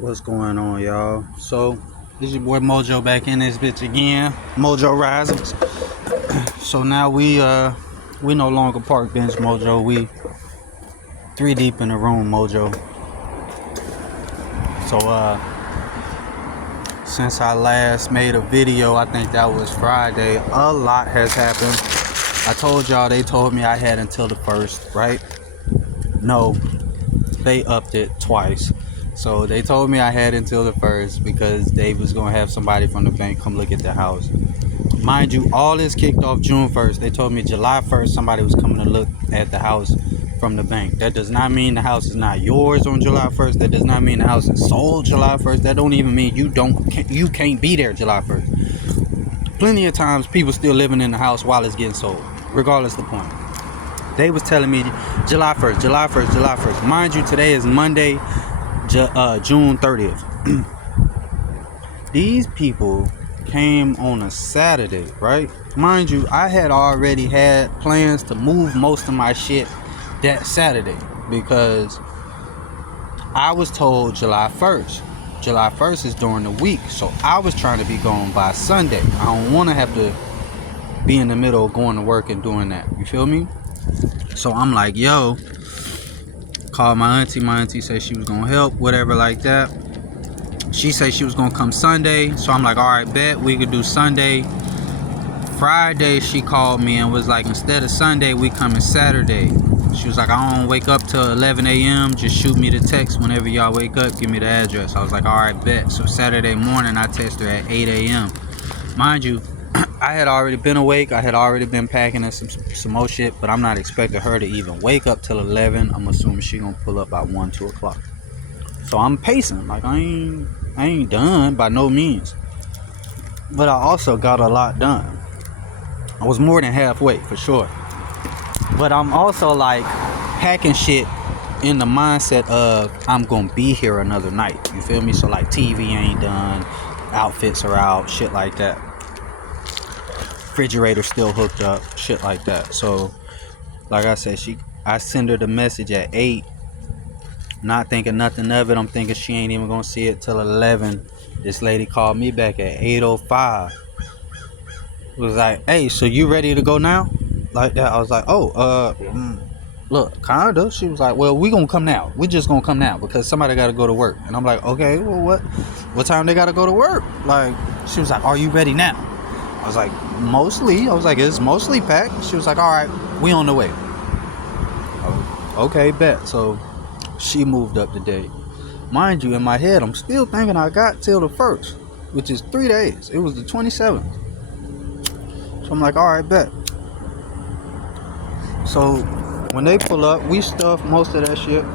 What's going on, y'all? So, this your boy Mojo back in this bitch again. Mojo Risings. So now we no longer park bench Mojo. We 3 deep in the room, Mojo. So since I last made a video, I think that was Friday, a lot has happened. I told y'all they told me I had until the 1st, right? No, they upped it twice. So they told me I had until the 1st because they was gonna have somebody from the bank come look at the house. Mind you, all this kicked off June 1st. They told me July 1st somebody was coming to look at the house from the bank. That does not mean the house is not yours on July 1st. That does not mean the house is sold July 1st. That don't even mean you can't be there July 1st. Plenty of times people still living in the house while it's getting sold, regardless of the point. They was telling me July 1st, July 1st, July 1st. Mind you, today is Monday, June 30th. These people came on a Saturday, right? Mind you, I had already had plans to move most of my shit that Saturday because I was told July 1st. July 1st is during the week, so I was trying to be gone by Sunday. I don't want to have to be in the middle of going to work and doing that. You feel me? So I'm like, yo, called my auntie. My auntie said she was gonna help, whatever like that. She said she was gonna come Sunday, so I'm like, all right, bet we could do Sunday. Friday she called me and was like, instead of Sunday we coming Saturday. She was like, I don't wake up till 11 a.m. just shoot me the text whenever y'all wake up, give me the address. I was like, all right, bet. So Saturday morning I text her at 8 a.m. Mind you, I had already been awake. I had already been packing and some more shit, but I'm not expecting her to even wake up till 11. I'm assuming she gonna pull up by 1, 2 o'clock. So I'm pacing, like I ain't done by no means. But I also got a lot done. I was more than halfway for sure. But I'm also like packing shit in the mindset of I'm gonna be here another night. You feel me? So like TV ain't done, outfits are out, shit like that. Refrigerator still hooked up, shit like that. So like I said, I send her the message at 8, not thinking nothing of it. I'm thinking she ain't even gonna see it till 11. This lady called me back at 8:05. Was like, hey, so you ready to go now? Like that. I was like, look, kinda. She was like, well, we gonna come now. We just gonna come now because somebody gotta go to work. And I'm like, okay, well, what time they gotta go to work? Like, she was like, are you ready now? I was like, mostly. I was like, it's mostly packed. She was like, all right, we on the way. Okay, bet. So she moved up the date. Mind you, in my head, I'm still thinking I got till the 1st, which is 3 days. It was the 27th. So I'm like, all right, bet. So when they pull up, we stuff most of that shit.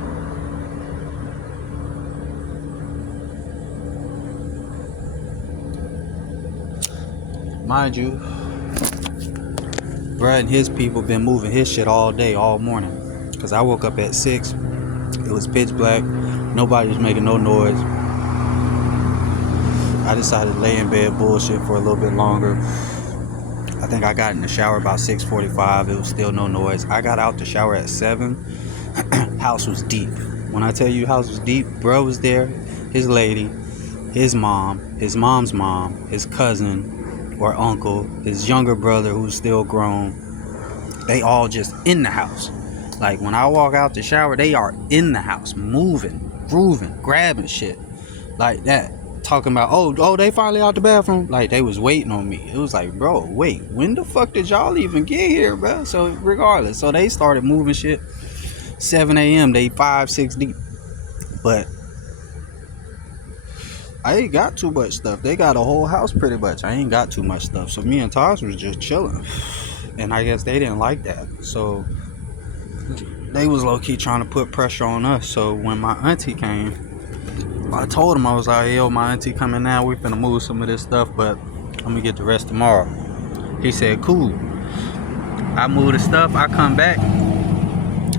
Mind you, Brad and his people been moving his shit all day, all morning. Cause I woke up at 6. It was pitch black. Nobody was making no noise. I decided to lay in bed bullshit for a little bit longer. I think I got in the shower about 6:45. It was still no noise. I got out the shower at 7. House was deep. When I tell you house was deep, bro was there, his lady, his mom, his mom's mom, his cousin or uncle, his younger brother who's still grown. They all just in the house. Like when I walk out the shower, they are in the house, moving, grooving, grabbing shit like that. Talking about, oh, they finally out the bathroom. Like they was waiting on me. It was like, bro, wait, when the fuck did y'all even get here, bro? So regardless, so they started moving shit. 7 a.m. They 5, 6 deep. But I ain't got too much stuff. They got a whole house pretty much. I ain't got too much stuff. So me and Tosh was just chilling. And I guess they didn't like that. So they was low-key trying to put pressure on us. So when my auntie came, I told him, I was like, yo, my auntie coming now. We finna move some of this stuff, but I'm gonna get the rest tomorrow. He said, cool. I move the stuff. I come back.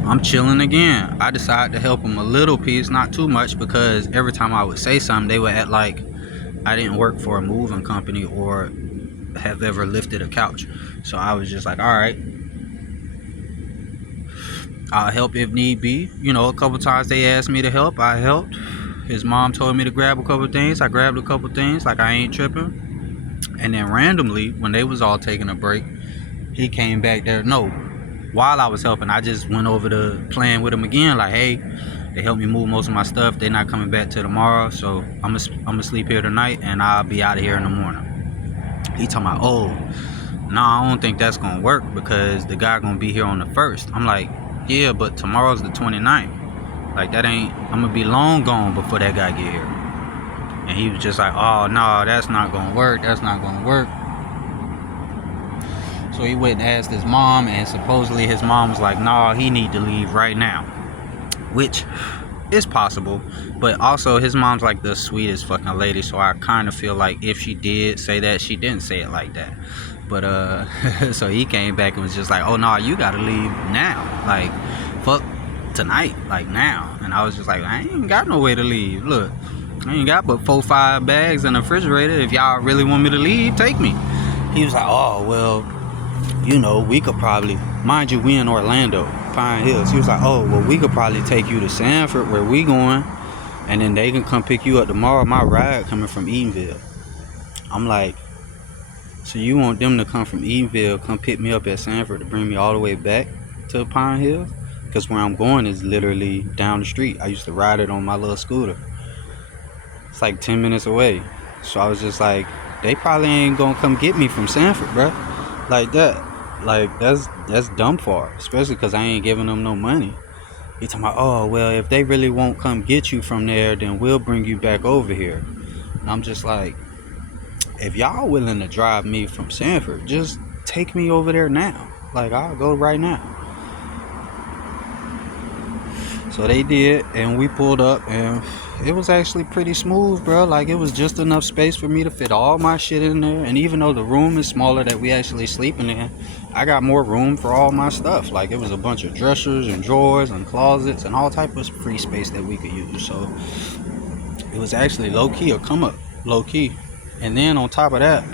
I'm chilling again. I decided to help him a little piece, not too much, because every time I would say something, they would act like I didn't work for a moving company or have ever lifted a couch. So I was just like, all right, I'll help if need be. You know, a couple times they asked me to help, I helped. his mom told me to grab a couple things. I grabbed a couple things, like I ain't tripping. And then randomly, when they was all taking a break, he came back there. No, while I was helping, I just went over to playing with him again. Like, hey, they helped me move most of my stuff. They're not coming back till tomorrow, so I'm gonna sleep here tonight, and I'll be out of here in the morning. He talking about, oh, no, I don't think that's gonna work because the guy gonna be here on the 1st. I'm like, yeah, but tomorrow's the 29th. Like, that ain't, I'm gonna be long gone before that guy get here. And he was just like, oh, no, that's not gonna work. That's not gonna work. So he went and asked his mom, and supposedly his mom was like, nah, he need to leave right now. Which is possible, but also his mom's like the sweetest fucking lady, so I kind of feel like if she did say that, she didn't say it like that. But so he came back and was just like, oh no, you gotta leave now, like fuck tonight, like now. And I was just like, I ain't got no way to leave. Look, I ain't got but 4-5 bags in the refrigerator. If y'all really want me to leave, take me. He was like, oh well, you know, we could probably, mind you, we in Orlando, Pine Hills. He was like, oh well, we could probably take you to Sanford where we going, and then they can come pick you up tomorrow. My ride coming from Eatonville. I'm like, so you want them to come from Eatonville, come pick me up at Sanford to bring me all the way back to Pine Hills? Because where I'm going is literally down the street. I used to ride it on my little scooter. It's like 10 minutes away. So I was just like, they probably ain't gonna come get me from Sanford, bro. Like that. Like, that's dumb far. Especially because I ain't giving them no money. He talking about, oh, well, if they really won't come get you from there, then we'll bring you back over here. And I'm just like, if y'all willing to drive me from Sanford, just take me over there now. Like, I'll go right now. So they did, and we pulled up, and it was actually pretty smooth, bro. Like, it was just enough space for me to fit all my shit in there. And even though the room is smaller that we actually sleeping in, I got more room for all my stuff. Like, it was a bunch of dressers and drawers and closets and all type of free space that we could use. So it was actually low-key, or come up low-key. And then on top of that,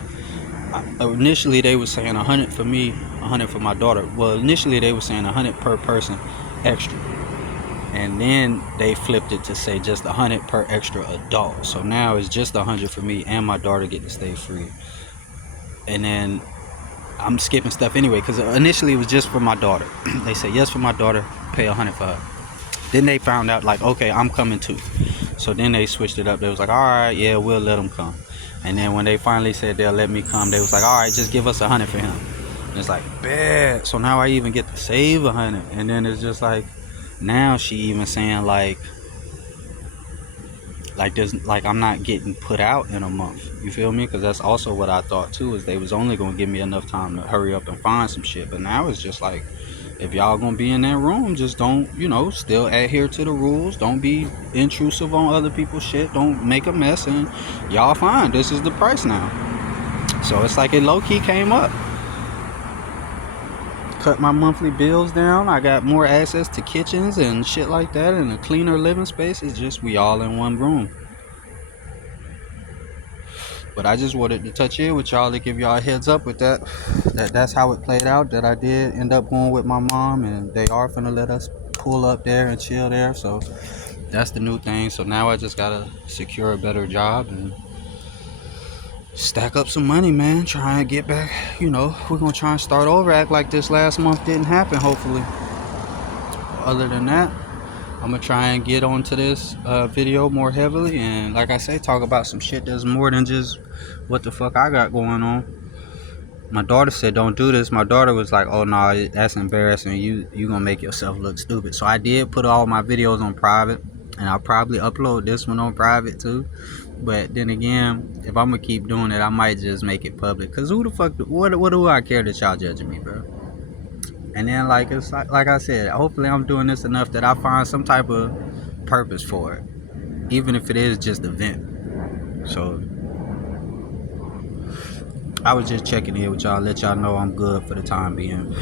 initially they were saying 100 for me, 100 for my daughter. Well, initially they were saying 100 per person extra. And then they flipped it to say just 100 per extra adult. So now it's just 100 for me, and my daughter get to stay free. And then I'm skipping stuff anyway, because initially it was just for my daughter. They said yes for my daughter, pay 100 for her. Then they found out, like, okay, I'm coming too. So then they switched it up. They was like, all right, yeah, we'll let them come. And then when they finally said they'll let me come, they was like, all right, just give us 100 for him. And it's like, bad. So now I even get to save 100. And then it's just like, now she even saying like there's, like, I'm not getting put out in a month. You feel me? Because that's also what I thought too, is they was only gonna give me enough time to hurry up and find some shit. But now it's just like, if y'all gonna be in that room, just don't, you know, still adhere to the rules. Don't be intrusive on other people's shit. Don't make a mess, and y'all fine. This is the price now. So it's like it low-key came up. Cut my monthly bills down. I got more access to kitchens and shit like that, and a cleaner living space. It's just we all in one room. But I just wanted to touch in with y'all to give y'all a heads up with that. That's how it played out. That I did end up going with my mom, and they are finna let us pull up there and chill there. So that's the new thing. So now I just gotta secure a better job and stack up some money, man. Try and get back. You know, we're gonna try and start over. Act like this last month didn't happen. Hopefully. Other than that, I'm gonna try and get onto this video more heavily, and like I say, talk about some shit that's more than just what the fuck I got going on. My daughter said don't do this. My daughter was like, oh no, that's embarrassing, you gonna make yourself look stupid. So I did put all my videos on private, and I'll probably upload this one on private too. But then again, if I'm gonna keep doing it, I might just make it public, because who the fuck, what do I care that y'all judging me, bro? And then, like, it's like I said, hopefully I'm doing this enough that I find some type of purpose for it, even if it is just a vent. So I was just checking in with y'all, let y'all know I'm good for the time being.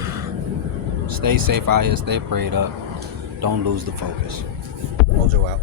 Stay safe out here, stay prayed up, don't lose the focus. Mojo out.